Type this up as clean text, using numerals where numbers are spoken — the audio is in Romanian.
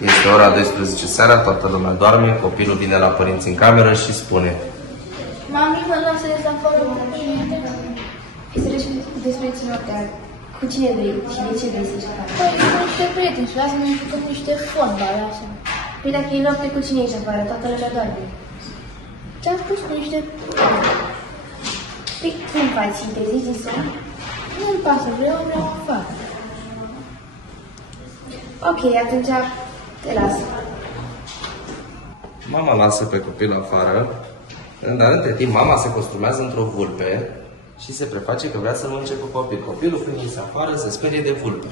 Este ora 12 seara, toată lumea doarme, copilul vine la părinți în cameră și spune: Mami, mă lasă de afară, este despre noaptea. Cu cine vrei și de ce vrei să-și faci? Păi, cu niște prieteni și lasă-mă să jucăm niște fotbal, lasă. Păi dacă e noapte, cu cine ești afară? Toată lumea doarme. Ți-am spus cu niște... Păi, cum faci? Și te zici din somn? Nu-mi pasă, vreau afară. Ok, atunci te las. Mama lasă pe copil afară, dar între timp mama se costumează într-o vulpe și se preface că vrea să mănânce cu copil. Copilul când iese afară se sperie de vulpe.